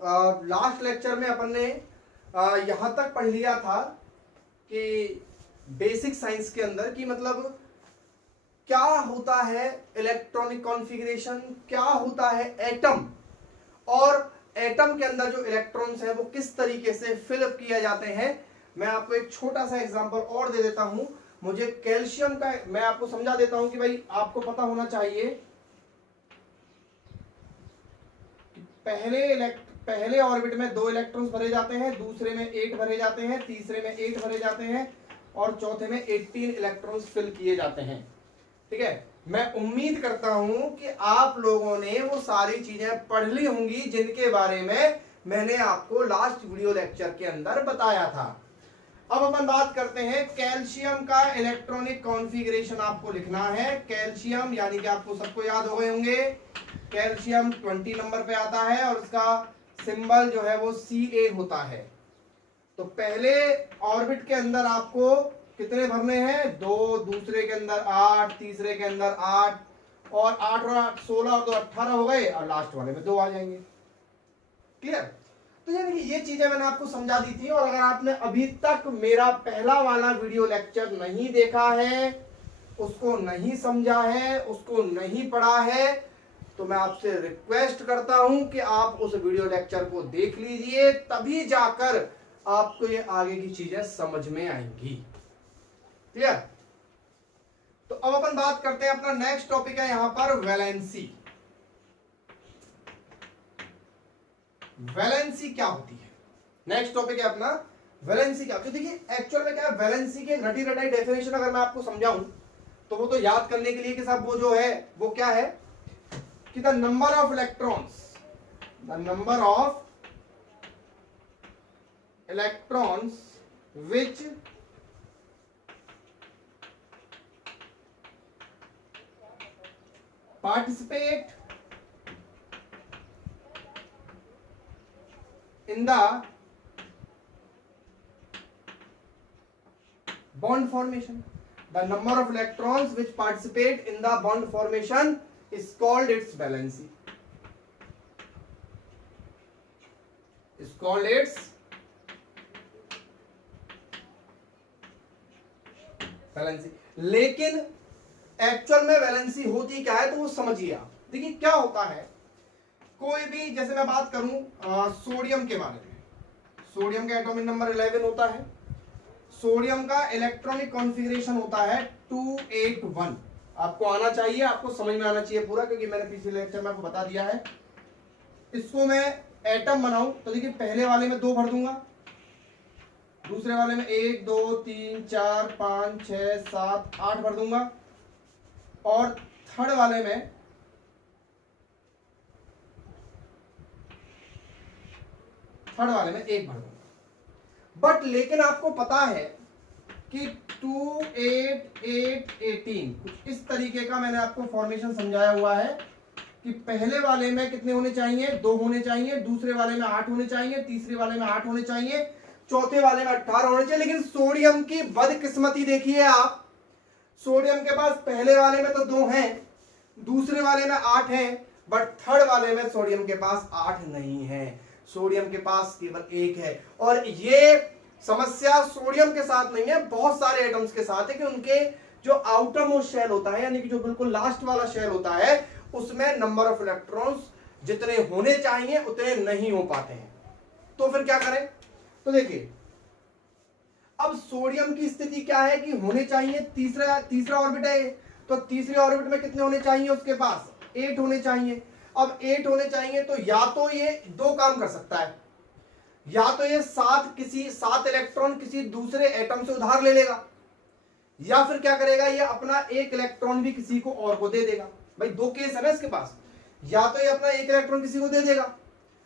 Last lecture में अपन ने यहाँ तक पढ़ लिया था कि बेसिक साइंस के अंदर कि मतलब क्या होता है इलेक्ट्रॉनिक कॉन्फ़िगरेशन, क्या होता है एटम, और एटम के अंदर जो इलेक्ट्रॉन्स हैं वो किस तरीके से फिलअप किए जाते हैं। मैं आपको एक छोटा सा एग्जांपल और दे देता हूं। मुझे कैल्शियम का मैं आपको समझा देता हूं कि भाई आपको पता होना चाहिए कि पहले ऑर्बिट में 2 इलेक्ट्रॉन्स भरे जाते हैं, दूसरे में 8 भरे जाते हैं, तीसरे में 8 भरे जाते हैं और चौथे में 18 इलेक्ट्रॉन्स फिल किए जाते हैं। ठीक है, मैं उम्मीद करता हूं कि आप लोगों ने वो सारी चीजें पढ़ ली होंगी जिनके बारे में मैंने आपको लास्ट वीडियो लेक्चर के अंदर बताया था। अब अपन बात करते हैं कैल्शियम का इलेक्ट्रॉनिक कॉन्फ़िगरेशन आपको लिखना है। कैल्शियम यानी कि आपको सबको याद हो गए होंगे, कैल्शियम 20 नंबर पे आता है और उसका सिंबल जो है वो Ca होता है। तो पहले ऑर्बिट के अंदर आपको कितने भरने हैं? 2, दूसरे के अंदर 8, तीसरे के अंदर 8 और 8 और 8 16 और 2 18 हो गए और लास्ट वाले में 2 आ जाएंगे। क्लियर? तो यानी कि ये चीजें मैंने आपको समझा दी थी। और अगर आपने अभी तक मेरा पहला वाला वीडियो लेक्चर नहीं देखा है, उसको नहीं समझा है, उसको नहीं पढ़ा है, तो मैं आपसे रिक्वेस्ट करता हूं कि आप उस वीडियो लेक्चर को देख लीजिए, तभी जाकर आपको ये आगे की चीजें समझ में आएंगी। क्लियर? तो अब अपन बात करते हैं, अपना नेक्स्ट टॉपिक है यहां पर वैलेंसी। वैलेंसी क्या होती है? नेक्स्ट टॉपिक है अपना वैलेंसी क्या होती है। देखिए एक्चुअल में क्या है, वैलेंसी की रटी रटाई डेफिनेशन अगर मैं आपको समझाऊं तो वो तो याद करने के लिए कि साहब वो जो है वो क्या है कि the number of electrons, the number of electrons which participate in the bond formation. The number of electrons which participate in the bond formation is called its valency. Is called its valency. लेकिन actual में valency होती क्या है तो वो समझिए आप। देखिए क्या होता है, कोई भी, जैसे मैं बात करूं सोडियम के बारे में, सोडियम का एटॉमिक नंबर 11 होता है, सोडियम का इलेक्ट्रॉनिक कॉन्फ़िगरेशन होता है 281। आपको आना चाहिए, आपको समझ में आना चाहिए पूरा, क्योंकि मैंने पिछले लेक्चर में आपको बता दिया है। इसको मैं एटम बनाऊं तो देखिए पहले वाले में 2 भर दूंगा, दूसरे वाले में 1 2 3 4 5 6 7 8 भर दूंगा और थर्ड वाले में 1 भर दूंगा। बट लेकिन आपको पता है कि 2 8 8 18 कुछ इस तरीके का मैंने आपको फॉर्मेशन समझाया हुआ है कि पहले वाले में कितने होने चाहिए? 2 होने चाहिए, दूसरे वाले में 8 होने चाहिए, तीसरे वाले में 8 होने चाहिए, चौथे वाले में 18 होने चाहिए। लेकिन सोडियम की बदकिस्मती देखिए आप, सोडियम के पास पहले वाले में तो 2 हैं, दूसरे वाले में 8 हैं, बट थर्ड वाले में सोडियम के पास 8 नहीं है, सोडियम के पास केवल 1 है। और ये समस्या सोडियम के साथ नहीं है, बहुत सारे एटम्स के साथ है कि उनके जो आउटर मोस्ट शेल होता है, यानी कि जो बिल्कुल लास्ट वाला शेल होता है, उसमें नंबर ऑफ इलेक्ट्रॉन्स जितने होने चाहिए उतने नहीं हो पाते हैं। तो फिर क्या करें? तो देखिए अब सोडियम की स्थिति क्या है कि होने चाहिए, तीसरा ऑर्बिट है, तो तीसरे ऑर्बिट में कितने होने चाहिए? उसके पास 8 होने चाहिए। अब 8 होने चाहिए तो या तो ये 2 काम कर सकता है, या तो ये 7 इलेक्ट्रॉन किसी दूसरे एटम से उधार ले लेगा, या फिर क्या करेगा, ये अपना 1 इलेक्ट्रॉन भी किसी को और को दे देगा। भाई 2 केस है ना इसके पास, या तो ये अपना 1 इलेक्ट्रॉन किसी को दे देगा,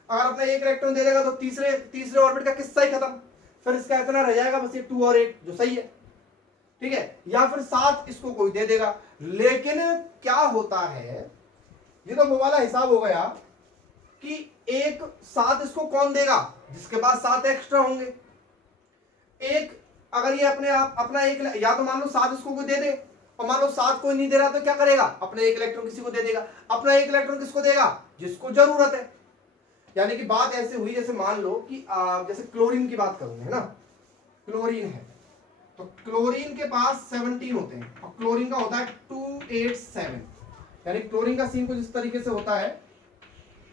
अगर अपना 1 इलेक्ट्रॉन दे देगा तो तीसरे ऑर्बिट का किस्सा ही खत्म, फिर इसका इतना रह जाएगा बस ये 2 और 8 जो सही है। ठीक है, या फिर 7 इसको कोई दे देगा। लेकिन क्या होता है, ये तो वो वाला हिसाब हो गया कि 7 इसको कौन देगा? जिसके पास 7 एक्स्ट्रा होंगे। अगर ये अपना 1, या तो मान लो 7 इसको कोई दे दे, और मान लो 7 कोई नहीं दे रहा तो क्या करेगा? अपना 1 इलेक्ट्रॉन किसी को दे देगा। अपना 1 इलेक्ट्रॉन किसको देगा? जिसको जरूरत है। यानी कि बात ऐसे हुई जैसे मान लो कि जैसे क्लोरीन की बात करूंगा, है ना, क्लोरीन है तो क्लोरीन के पास 17 होते हैं और क्लोरीन का होता है 287, यानी क्लोरीन का सीन कुछ इस तरीके से होता है,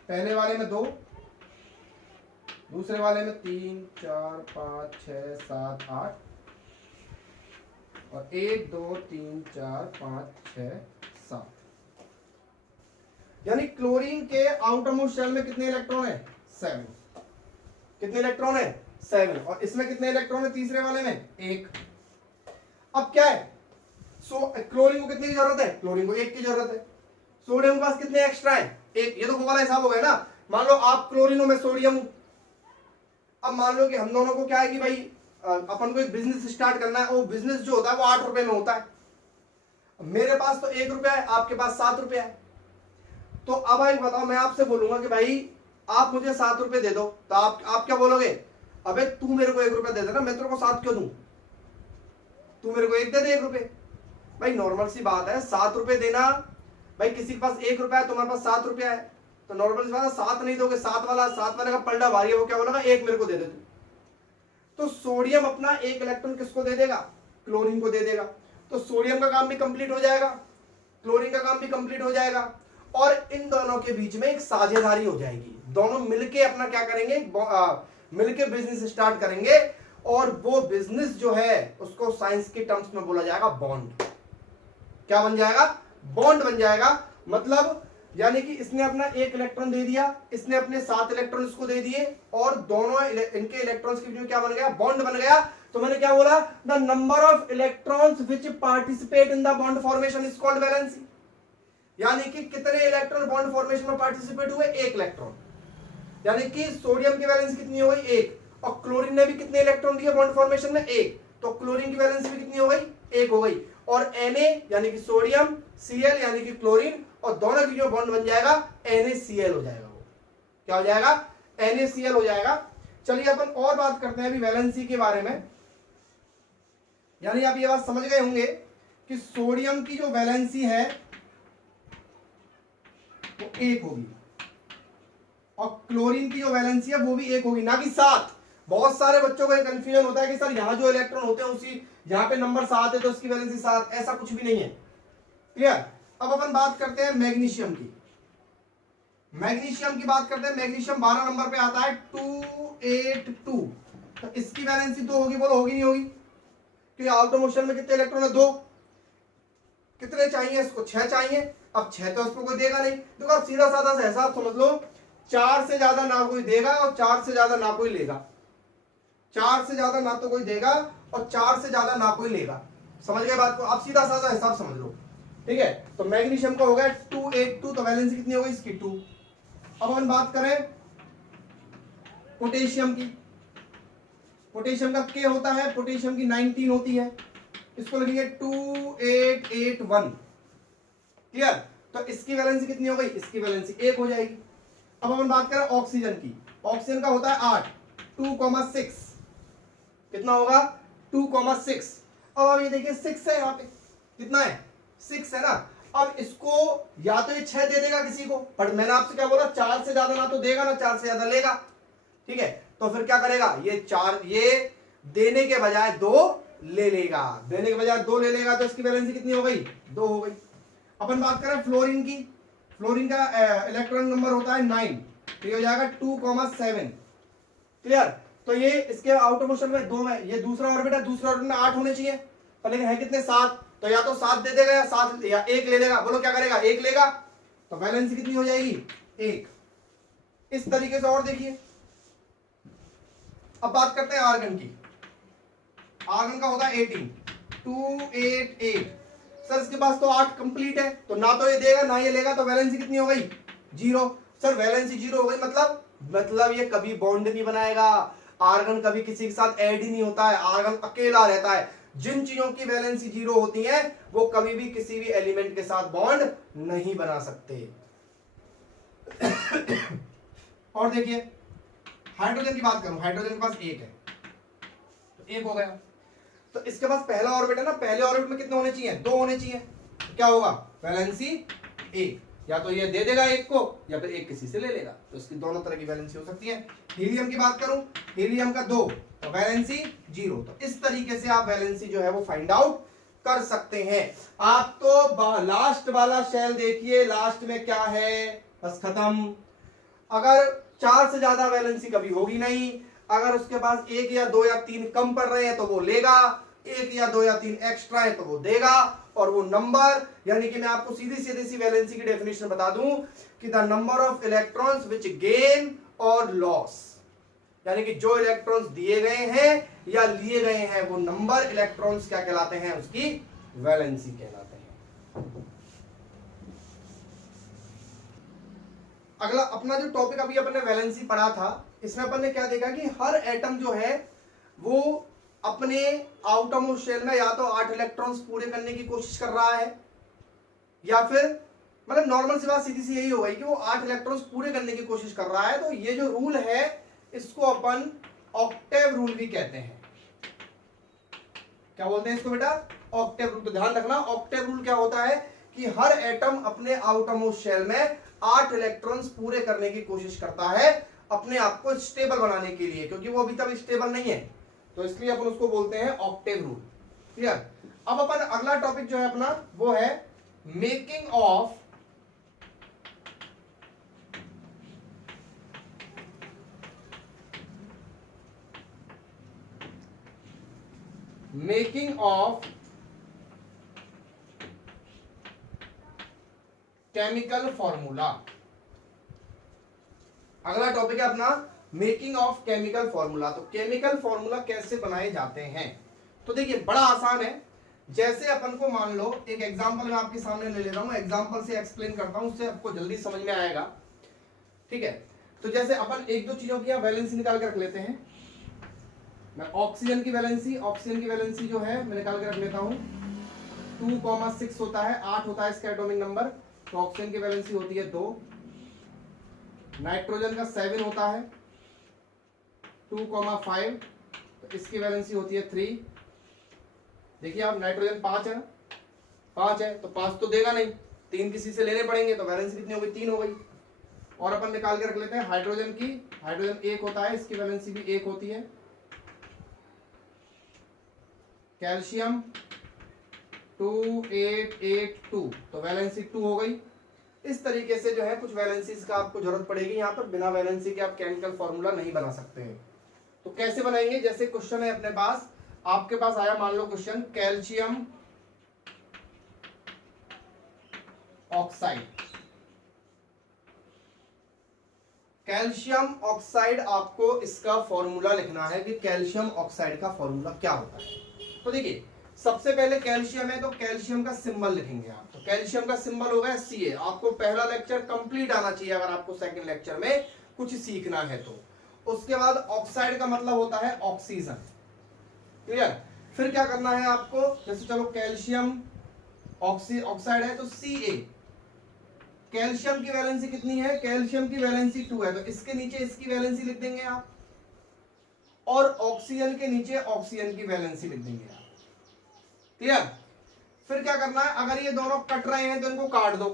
पहले वाले में 2, दूसरे वाले में 3 4 5 6 7 8 और 1 2 3 4 5 6 7, यानी क्लोरीन के आउटरमोस्ट शेल में कितने इलेक्ट्रॉन है? 7। कितने इलेक्ट्रॉन है? 7। और इसमें कितने इलेक्ट्रॉन है तीसरे वाले में? 1। अब क्या है, क्लोरीन को कितने की जरूरत है? क्लोरीन को 1 की जरूरत है। सोडियम के पास कितने एक्स्ट्रा है? 1। ये तो वो वाला हिसाब हो गया ना, मान लो आप क्लोरीन हो मैं सोडियम हूं। अब मान लो कि हम दोनों को क्या है कि भाई अपन को एक बिजनेस स्टार्ट करना है, वो बिजनेस जो होता है वो 8 रुपए में होता है। मेरे पास तो 1 रुपया है, आपके पास 7 रुपया है। तो अब भाई बताओ, मैं आपसे बोलूंगा कि भाई आप मुझे 7 रुपए दे दो, तो आप क्या बोलोगे? अबे तू मेरे को 1 रुपया दे देना, मैं तेरे को 7 क्यों दूं? तू मेरे को 1 दे दे 1 रुपए। भाई नॉर्मल सी बात है, 7 रुपए देना, भाई किसी के पास 1 रुपया है, तुम्हारे पास 7 रुपया है, तो नॉर्मल सी बात है 7 नहीं दोगे, 7 वाले का पलड़ा भारी है, वो क्या बोलेगा? 1 मेरे को दे दे तू। तो सोडियम अपना 1 इलेक्ट्रॉन किसको दे देगा? क्लोरीन को दे देगा। तो सोडियम का काम भी कंप्लीट हो जाएगा, क्लोरीन का काम भी कंप्लीट हो जाएगा, और इन दोनों के बीच में एक साझेदारी हो जाएगी। दोनों मिलके अपना क्या करेंगे? मिलके बिजनेस स्टार्ट करेंगे, और वो बिजनेस जो है उसको साइंस के टर्म्स में बोला जाएगा बॉन्ड। क्या बन जाएगा? बॉन्ड बन जाएगा। मतलब यानी कि इसने अपना 1 इलेक्ट्रॉन दे दिया, इसने अपने 7 इलेक्ट्रॉन इसको दे दिए, और दोनों इनके इलेक्ट्रॉन्स के बीच में क्या बन गया? बॉन्ड बन गया। तो मैंने क्या बोला? The number of electrons which participate in the bond formation is called valency. यानी कि कितने इलेक्ट्रॉन बॉन्ड फॉर्मेशन में पार्टिसिपेट हुए? 1 इलेक्ट्रॉन। यानी कि सोडियम की वैलेंसी कितनी हो गई? 1। और क्लोरीन ने भी कितने इलेक्ट्रॉन दिए बॉन्ड फॉर्मेशन में? 1। तो क्लोरीन की वैलेंसी भी कितनी हो गई? 1 हो गई। और Na यानी कि सोडियम, Cl यानी कि क्लोरीन, और दोनों की जो बॉन्ड बन जाएगा NaCl हो जाएगा। वो क्या हो जाएगा? NaCl हो जाएगा। चलिए अपन और बात करते हैं अभी वैलेंसी के बारे में। यानी आप ये बात समझ गए होंगे कि सोडियम की जो वैलेंसी है वो 1 होगी, और क्लोरीन की जो वैलेंसी है वो भी 1 होगी, ना कि 7। बहुत सारे बच्चों को कंफ्यूजन होता है कि सर यहां जो इलेक्ट्रॉन होते हैं उसी यहां पे नंबर 7 है तो उसकी वैलेंसी 7, ऐसा कुछ भी नहीं है। क्लियर? अब अपन बात करते हैं मैग्नीशियम की। मैग्नीशियम की बात करते हैं। मैग्नीशियम 12 नंबर पे आता है 282। तो इसकी वैलेंसी 2 होगी, बोलो होगी नहीं होगी? क्योंकि आउटर मोशन में कितने इलेक्ट्रॉन है? 2। कितने चाहिए इसको? 6 चाहिए। अब 6 तो इसको कोई देगा नहीं। देखो आप सीधा साधा सा हिसाब समझ लो, 4 से ज्यादा ना कोई देगा और 4 से ज्यादा ना कोई लेगा। 4 से ज्यादा ना तो कोई देगा और 4 से ज्यादा ना कोई लेगा। समझ गए बात को? आप सीधा साधा हिसाब समझ लो, ठीक है? तो मैग्नीशियम का हो गया 282, तो वैलेंसी कितनी हो गई इसकी? 2। अब हम बात करें पोटेशियम की। पोटेशियम का K होता है, पोटेशियम की 19 होती है, इसको लिखेंगे 2881। क्लियर? तो इसकी वैलेंसी कितनी हो गई? इसकी वैलेंसी 1 हो जाएगी। अब अपन बात करें ऑक्सीजन की। ऑक्सीजन का होता है 8, 2,6। कितना होगा? 2,6। अब ये देखिए 6 है, यहाँ पे कितना है? 6 है ना। अब इसको या तो ये 6 दे देगा किसी को, पर मैंने आपसे क्या बोला? 4 से ज्यादा ना तो देगा ना 4 से ज्यादा लेगा, ठीक है? तो फिर क्या करेगा? ये देने के बजाय 2 ले लेगा। देने के बजाय 2 ले लेगा, तो इसकी वैलेंसी कितनी हो गई? 2 हो गई। अपन बात करें फ्लोरीन की। फ्लोरीन का इलेक्ट्रॉन नंबर होता है 9, तो ये हो जाएगा 2,7। क्लियर? तो ये इसके आउटर मोशन में 2 है, ये दूसरा ऑर्बिट है, दूसरा ऑर्बिट में 8 होने चाहिए, पर लेकिन है कितने? 7। तो या तो 7 दे देगा या 7 या 1 ले लेगा। बोलो क्या करेगा? 1 लेगा। तो वैलेंसी कितनी हो जाएगी? 1। इस तरीके से और देखिए। अब बात करते हैं आर्गन की। आर्गन का होता है 18, 288। सर इसके पास तो 8 कंप्लीट है, तो ना तो ये देगा ना ये लेगा, तो वैलेंसी कितनी हो गई? 0। सर वैलेंसी 0 हो गई, मतलब ये कभी बॉन्ड नहीं बनाएगा। आर्गन कभी किसी के साथ ऐड ही नहीं होता है, आर्गन अकेला रहता है। जिन चीजों की वैलेंसी 0 होती है वो कभी भी किसी भी एलिमेंट के साथ बॉन्ड नहीं बना सकते। और देखिए हाइड्रोजन की बात करूं, हाइड्रोजन के पास 1 है, तो 1 हो गया। तो इसके पास पहला ऑर्बिट है ना, पहले ऑर्बिट में कितने होने चाहिए? 2 होने चाहिए। क्या होगा? वैलेंसी 1। या तो ये दे देगा एक को या फिर एक किसी से ले लेगा, तो इसकी दोनों तरह की वैलेंसी हो सकती है। हीलियम की बात करूं, हीलियम का 2 तो वैलेंसी 0। तो इस तरीके से आप वैलेंसी जो है वो फाइंड आउट कर सकते हैं। आप तो लास्ट वाला शेल देखिए, लास्ट में क्या है, बस खत्म। अगर 4 से ज्यादा वैलेंसी कभी होगी नहीं, अगर उसके पास 1 या 2 या 3 कम पड़ रहे हैं तो वो लेगा, 1 या 2 या 3 एक्स्ट्रा है तो वो देगा, और वो नंबर, यानी कि मैं आपको सीधी सीधी सी वैलेंसी की डेफिनेशन बता दूं कि the number of electrons which gain और लॉस, यानी कि जो इलेक्ट्रॉन्स दिए गए हैं या लिए गए हैं वो नंबर इलेक्ट्रॉन्स क्या कहलाते हैं, उसकी वैलेंसी कहलाते हैं। अगला अपना जो टॉपिक अभी अपन ने वैलेंसी पढ़ा था, इसमें अपन ने क्या देखा कि हर एटम जो है वो अपने आउटरमोस्ट शेल में या तो 8 इलेक्ट्रॉन्स पूरे करने की कोशिश कर रहा है, या फिर मतलब नॉर्मल सी बात सीधी सी यही हो गई कि वो 8 इलेक्ट्रॉन्स पूरे करने की कोशिश कर रहा है। तो ये जो रूल है इसको अपन ऑक्टेव रूल भी कहते हैं। क्या बोलते हैं इसको बेटा, ऑक्टेव रूल। तो ध्यान रखना, ऑक्टेव रूल क्या होता है कि हर एटम अपने आउटरमोस्ट शेल में 8 इलेक्ट्रॉन्स पूरे करने की कोशिश करता है अपने आप को स्टेबल बनाने के लिए, क्योंकि वो अभी तक स्टेबल नहीं है, तो इसलिए अपन उसको बोलते हैं ऑक्टेव रूल। क्लियर। अब अपन अगला टॉपिक जो है अपना वो है मेकिंग ऑफ केमिकल फॉर्मूला। अगला टॉपिक है अपना मेकिंग ऑफ केमिकल फॉर्मूला। तो केमिकल फॉर्मूला कैसे बनाए जाते हैं, तो देखिए बड़ा आसान है। जैसे अपन को मान लो, एक एग्जांपल मैं आपके सामने ले लेता हूं, एग्जांपल से एक्सप्लेन करता हूं, उससे आपको जल्दी समझ में आएगा। ठीक है, तो जैसे अपन एक दो चीजों की वैलेंसी निकाल के रख लेते हैं। मैं ऑक्सीजन की वैलेंसी जो है मैं निकाल के रख लेता हूं। 2,6 होता है, 8 होता है इसका एटॉमिक नंबर, तो ऑक्सीजन की वैलेंसी होती है 2। नाइट्रोजन का 7 होता है, 2,5, तो इसकी वैलेंसी होती है 3। देखिए आप, नाइट्रोजन 5 है, 5 है तो 5 तो देगा नहीं, 3 किसी से लेने पड़ेंगे, तो वैलेंसी कितनी हो गई, 3 हो गई। और अपन निकाल के रख लेते हैं हाइड्रोजन की। हाइड्रोजन 1 होता है, इसकी वैलेंसी भी 1 होती है। कैल्शियम 2882, तो वैलेंसी 2 हो गई। इस तरीके से जो है कुछ वैलेंसीज का आपको जरूरत पड़ेगी। यहाँ पर बिना वैलेंसी के आप केमिकल फॉर्मूला नहीं बना सकते हैं। तो कैसे बनाएंगे, जैसे क्वेश्चन है अपने पास, आपके पास आया मान लो question calcium oxide. Calcium oxide, आपको इसका फॉर्मूला लिखना है कि कैल्शियम ऑक्साइड का फॉर्मूला क्या होता है। तो देखिए सबसे पहले कैल्शियम है तो कैल्शियम का सिंबल लिखेंगे आप। तो कैल्शियम का सिंबल होगा Ca। आपको पहला लेक्चर कंप्लीट आना चाहिए अगर आपको सेकंड लेक्चर में कुछ सीखना है तो। उसके बाद ऑक्साइड का मतलब होता है ऑक्सीजन। क्लियर। फिर क्या करना है आपको, जैसे चलो कैल्शियम ऑक्साइड है तो Ca। कैल्शियम की वैलेंसी कितनी है, कैल्शियम की वैलेंसी 2 है, तो इसके नीचे इसकी वैलेंसी लिख देंगे आप, और ऑक्सीजन के नीचे ऑक्सीजन की वैलेंसी लिख देंगे आप। क्लियर। फिर क्या करना है, अगर ये दोनों कट रहे हैं तो इनको काट दो।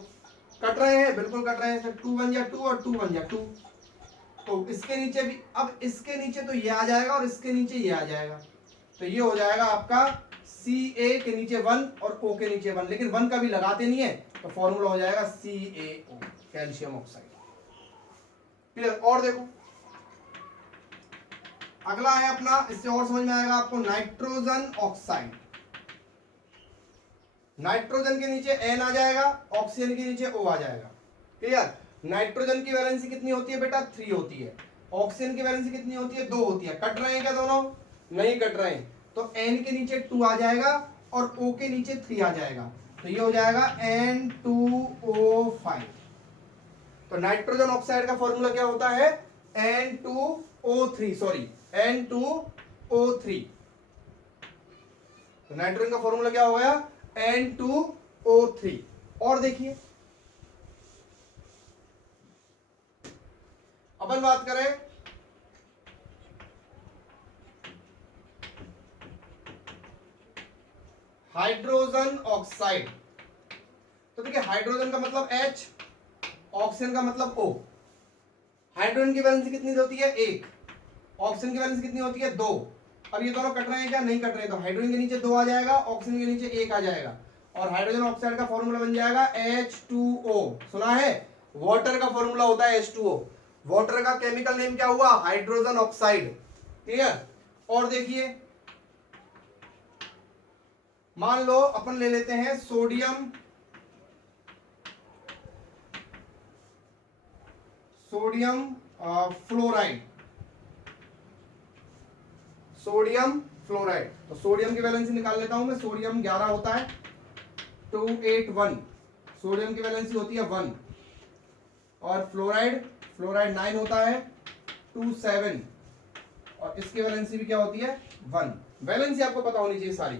कट रहे हैं, बिल्कुल कट रहे हैं, फिर 2 बन जा 2 और 2 बन जा 2। तो इसके नीचे भी, अब इसके नीचे तो ये आ जाएगा और इसके नीचे ये आ जाएगा, तो ये हो जाएगा आपका Ca के नीचे 1 और O के नीचे 1, लेकिन 1 कभी लगाते नहीं है, तो फॉर्मूला हो जाएगा CaO, कैल्शियम ऑक्साइड। क्लियर। और देखो अगला है अपना, इससे और समझ में आएगा आपको, नाइट्रोजन ऑक्साइड। नाइट्रोजन के नीचे N आ जाएगा, ऑक्सीजन के नीचे O आ जाएगा। क्लियर। नाइट्रोजन की वैलेंसी कितनी होती है बेटा, 3 होती है। ऑक्सीजन की वैलेंसी कितनी होती है, 2 होती है। कट रहे हैं क्या दोनों, नहीं कट रहे हैं, तो N के नीचे 2 आ जाएगा और O के नीचे 3 आ जाएगा, तो ये हो जाएगा N2O5। तो नाइट्रोजन ऑक्साइड का फॉर्मूला क्या होता है, N2O3, सॉरी N2O3। तो नाइट्रोजन का फॉर्मूला क्या हो गया, N2O3। और देखिए अपन बात करें हाइड्रोजन ऑक्साइड। तो देखिए हाइड्रोजन का मतलब H, ऑक्सीजन का मतलब O। हाइड्रोजन की वैलेंसी कितनी होती है 1, ऑक्सीजन की वैलेंसी कितनी होती है 2। अब ये दोनों कट रहे हैं क्या, नहीं कट रहे, तो हाइड्रोजन के नीचे 2 आ जाएगा, ऑक्सीजन के नीचे 1 आ जाएगा, और हाइड्रोजन ऑक्साइड का फॉर्मूला बन जाएगा H2O। सुना है, वाटर का फॉर्मूला होता है H2O। वाटर का केमिकल नेम क्या हुआ, हाइड्रोजन ऑक्साइड। क्लियर। और देखिए, मान लो अपन ले लेते हैं सोडियम फ्लोराइड। सोडियम फ्लोराइड, तो सोडियम की वैलेंसी निकाल लेता हूं मैं। सोडियम 11 होता है 281, सोडियम की वैलेंसी होती है 1, और फ्लोराइड 9 होता है 27, और इसकी वैलेंसी भी क्या होती है 1। वैलेंसी आपको पता होनी चाहिए सारी।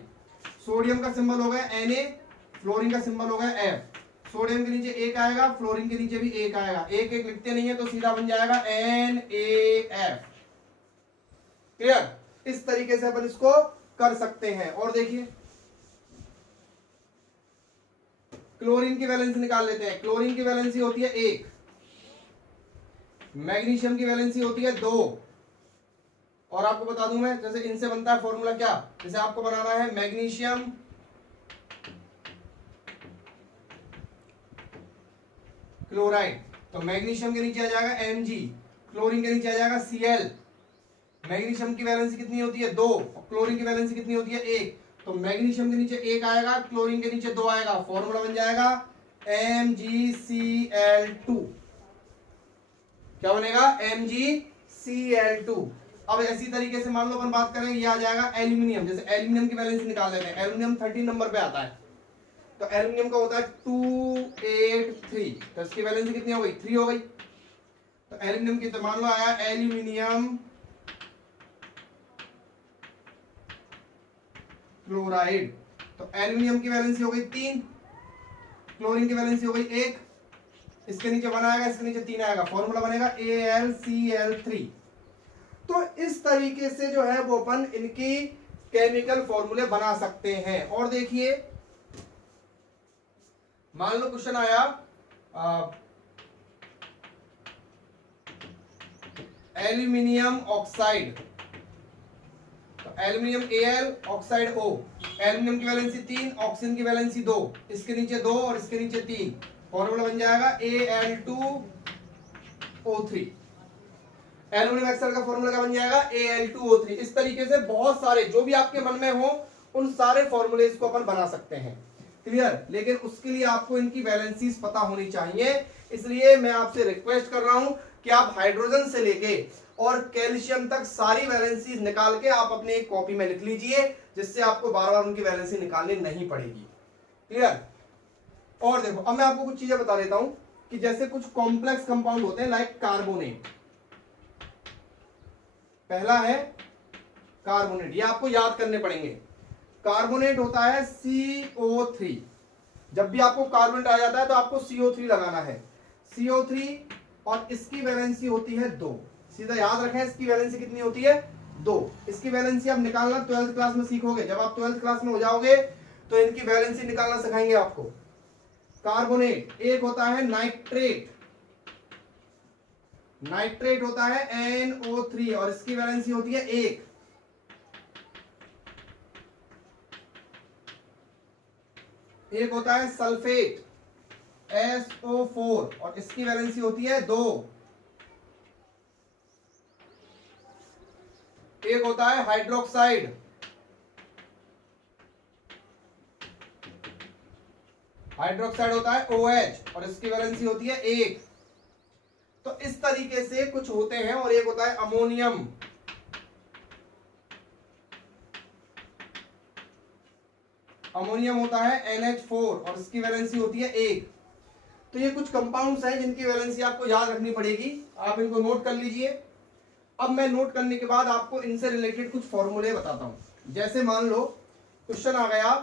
सोडियम का सिंबल हो गया Na, फ्लोरीन का सिंबल हो गया F। सोडियम के नीचे 1 आएगा, फ्लोरीन के नीचे भी 1 आएगा, एक एक लिखते नहीं है तो सीधा बन जाएगा NaF। क्लियर। इस तरीके से अपन इसको कर सकते हैं। और देखिए, क्लोरीन की वैलेंसी निकाल लेते हैं। क्लोरीन की वैलेंसी होती है 1, मैग्नीशियम की वैलेंसी होती है 2, और आपको बता दूं मैं, जैसे इनसे बनता है फॉर्मूला क्या, जैसे आपको बनाना है मैग्नीशियम क्लोराइड, तो मैग्नीशियम के नीचे आ जाएगा Mg, क्लोरीन के नीचे आ जाएगा Cl। मैग्नीशियम की वैलेंसी कितनी होती है 2, और क्लोरीन की वैलेंसी कितनी होती है 1, तो मैग्नीशियम के नीचे 1 आएगा, क्लोरीन के नीचे 2 आएगा, फॉर्मूला बन जाएगा MgCl2। क्या बनेगा, MgCl2। अब इसी तरीके से मान लो अपन बात करें, ये आ जाएगा एल्यूमिनियम। जैसे एल्यूमिनियम की वैलेंसी निकाल लेते हैं। एल्यूमिनियम 13 नंबर पे आता है, तो एल्यूमिनियम का होता है 283, तो इसकी वैलेंसी कितनी हो गई 3 हो गई। तो एल्यूमिनियम की, तो मान लो आया एल्यूमिनियम क्लोराइड, तो एल्यूमिनियम की वैलेंसी हो गई 3, क्लोरीन की वैलेंसी हो गई 1, इसके नीचे 1 आएगा, इसके नीचे 3 आएगा, फॉर्मूला बनेगा AlCl3। तो इस तरीके से जो है वो अपन इनकी केमिकल फॉर्मूले बना सकते हैं। और देखिए, मान लो क्वेश्चन आया एल्यूमिनियम ऑक्साइड, तो aluminium Al, oxide O। Aluminium की वैलेंसी 3, ऑक्सीजन की वैलेंसी 2, इसके नीचे 2 और इसके नीचे 3, फॉर्मूला बन जाएगा Al2O3। एल्यूमिनियम ऑक्साइड का फॉर्मूला क्या बन जाएगा Al2O3। इस तरीके से बहुत सारे जो भी आपके मन में हो उन सारे फॉर्मूलेज को अपन बना सकते हैं। क्लियर। लेकिन उसके लिए आपको इनकी वैलेंसीज पता होनी चाहिए, इसलिए मैं आपसे रिक्वेस्ट कर रहा हूं कि आप हाइड्रोजन से लेके और कैल्शियम तक सारी वैलेंसीज निकाल के आप अपने एक कॉपी में लिख लीजिए, जिससे आपको बार बार उनकी वैलेंसी निकालनी नहीं पड़ेगी। क्लियर। और देखो, अब मैं आपको कुछ चीजें बता देता हूं कि जैसे कुछ कॉम्प्लेक्स कंपाउंड होते हैं लाइक कार्बोनेट। पहला है कार्बोनेट, ये आपको याद करने पड़ेंगे। कार्बोनेट होता है CO3। जब भी आपको कार्बोनेट आ जाता है तो आपको CO3 लगाना है, CO3, और इसकी वैलेंसी होती है 2। सीधा याद रखें, इसकी वैलेंसी कितनी होती है 2। इसकी वैलेंसी आप निकालना 12th क्लास में सीखोगे। जब आप 12th क्लास में हो जाओगे तो इनकी वैलेंसी निकालना सिखाएंगे आपको। कार्बोनेट एक होता है नाइट्रेट, नाइट्रेट होता है NO3 और इसकी वैलेंसी होती है 1। एक होता है सल्फेट SO4 और इसकी वैलेंसी होती है 2। एक होता है हाइड्रोक्साइड, हाइड्रोक्साइड होता है OH और इसकी वैलेंसी होती है 1। तो इस तरीके से कुछ होते हैं। और एक होता है अमोनियम, अमोनियम होता है NH4 और इसकी वैलेंसी होती है 1। तो ये कुछ कंपाउंड्स हैं जिनकी वैलेंसी आपको याद रखनी पड़ेगी, आप इनको नोट कर लीजिए। अब मैं नोट करने के बाद आपको इनसे रिलेटेड कुछ फॉर्मूले बताता हूं। जैसे मान लो क्वेश्चन आ गया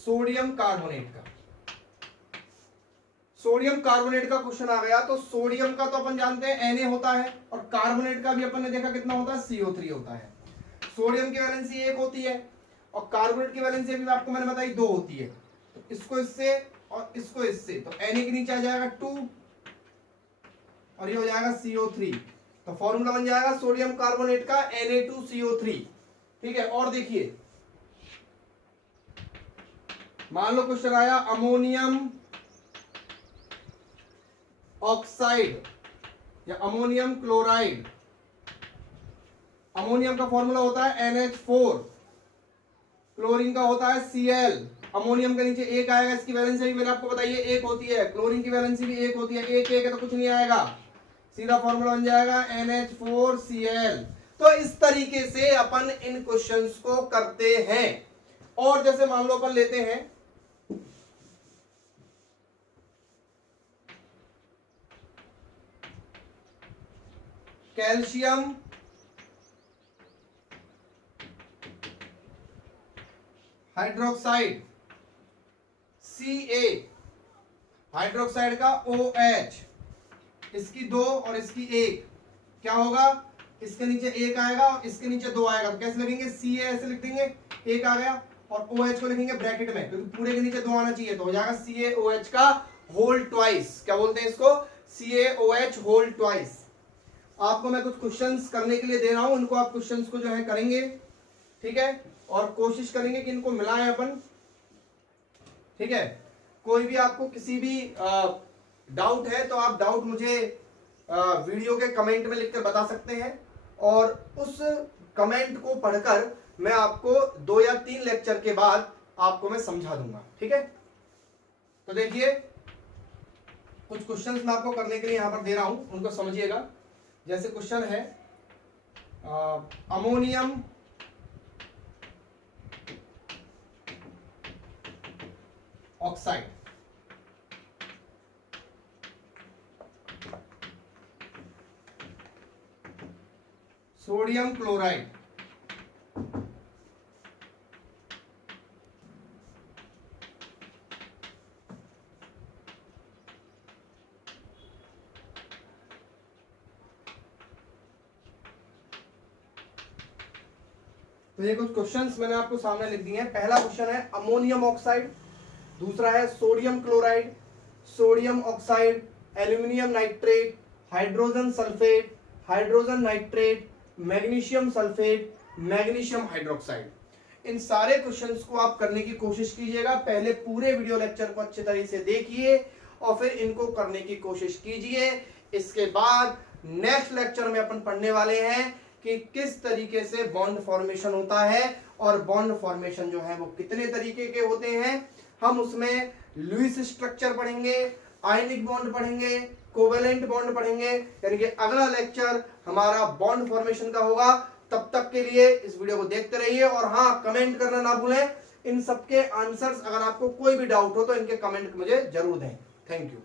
सोडियम कार्बोनेट का, सोडियम कार्बोनेट का क्वेश्चन आ गया, तो सोडियम का तो अपन जानते हैं Na होता है, और कार्बोनेट का भी अपन ने देखा कितना होता है CO3 होता है। सोडियम की वैलेंसी 1 होती है, और कार्बोनेट की वैलेंसी अभी आपको मैंने बताई 2 होती है, तो इसको इससे और इसको इससे, तो Na के नीचे आ जाएगा 2 और ये हो जाएगा CO3, तो फॉर्मूला बन जाएगा सोडियम कार्बोनेट का Na2CO3। ठीक है, और देखिए मान लो क्वेश्चन आया अमोनियम ऑक्साइड या अमोनियम क्लोराइड। अमोनियम का फॉर्मूला होता है NH4, क्लोरीन का होता है Cl। अमोनियम के नीचे एक आएगा, इसकी वैलेंसी भी मैंने आपको बताई है एक होती है, क्लोरीन की वैलेंसी भी एक होती है, एक है तो कुछ नहीं आएगा, सीधा फॉर्मूला बन जाएगा NH4Cl। तो इस तरीके से अपन इन क्वेश्चंस को करते हैं। और जैसे मान लो अपन लेते हैं कैल्शियम हाइड्रोक्साइड Ca, हाइड्रोक्साइड का OH, इसकी 2 और इसकी 1, क्या होगा, इसके नीचे 1 आएगा और इसके नीचे 2 आएगा, तो कैसे लिखेंगे, Ca ऐसे लिख देंगे, 1 आ गया और OH को लिखेंगे ब्रैकेट में, क्योंकि पूरे के नीचे 2 आना चाहिए, तो हो जाएगा CaOH का होल ट्वाइस। क्या बोलते हैं इसको, CaOH होल ट्वाइस। आपको मैं कुछ क्वेश्चंस करने के लिए दे रहा हूं, उनको आप क्वेश्चंस को जो है करेंगे, ठीक है, और कोशिश करेंगे कि इनको मिलाएं अपन। ठीक है, कोई भी आपको किसी भी डाउट है तो आप डाउट मुझे वीडियो के कमेंट में लिखकर बता सकते हैं, और उस कमेंट को पढ़कर मैं आपको 2 या 3 लेक्चर के बाद आपको मैं समझा दूंगा। ठीक है, तो देखिए कुछ क्वेश्चंस मैं आपको करने के लिए यहां पर दे रहा हूं, उनको समझिएगा। जैसे क्वेश्चन है अमोनियम ऑक्साइड, सोडियम क्लोराइड, तो ये कुछ क्वेश्चंस मैंने आपको सामने लिख दिए हैं। पहला क्वेश्चन है अमोनियम ऑक्साइड, दूसरा है sodium chloride, sodium oxide, aluminium nitrate, hydrogen sulphate, hydrogen nitrate, magnesium sulphate, magnesium hydroxide. इन सारे क्वेश्चंस को आप करने की कोशिश कीजिएगा। पहले पूरे वीडियो लेक्चर को अच्छे तरीके से देखिए और फिर इनको करने की कोशिश कीजिए। इसके बाद नेक्स्ट लेक्चर में अपन पढ़ने वाले हैं कि किस तरीके से बॉन्ड फॉर्मेशन होता है और बॉन्ड फॉर्मेशन जो है वो कितने तरीके के होते हैं। हम उसमें लुईस स्ट्रक्चर पढ़ेंगे, आयनिक बॉन्ड पढ़ेंगे, कोवेलेंट बॉन्ड पढ़ेंगे, यानी कि अगला लेक्चर हमारा बॉन्ड फॉर्मेशन का होगा। तब तक के लिए इस वीडियो को देखते रहिए और हाँ, कमेंट करना ना भूलें। इन सबके आंसर्स अगर आपको कोई भी डाउट हो तो इनके कमेंट मुझे जरूर दें। Thank you.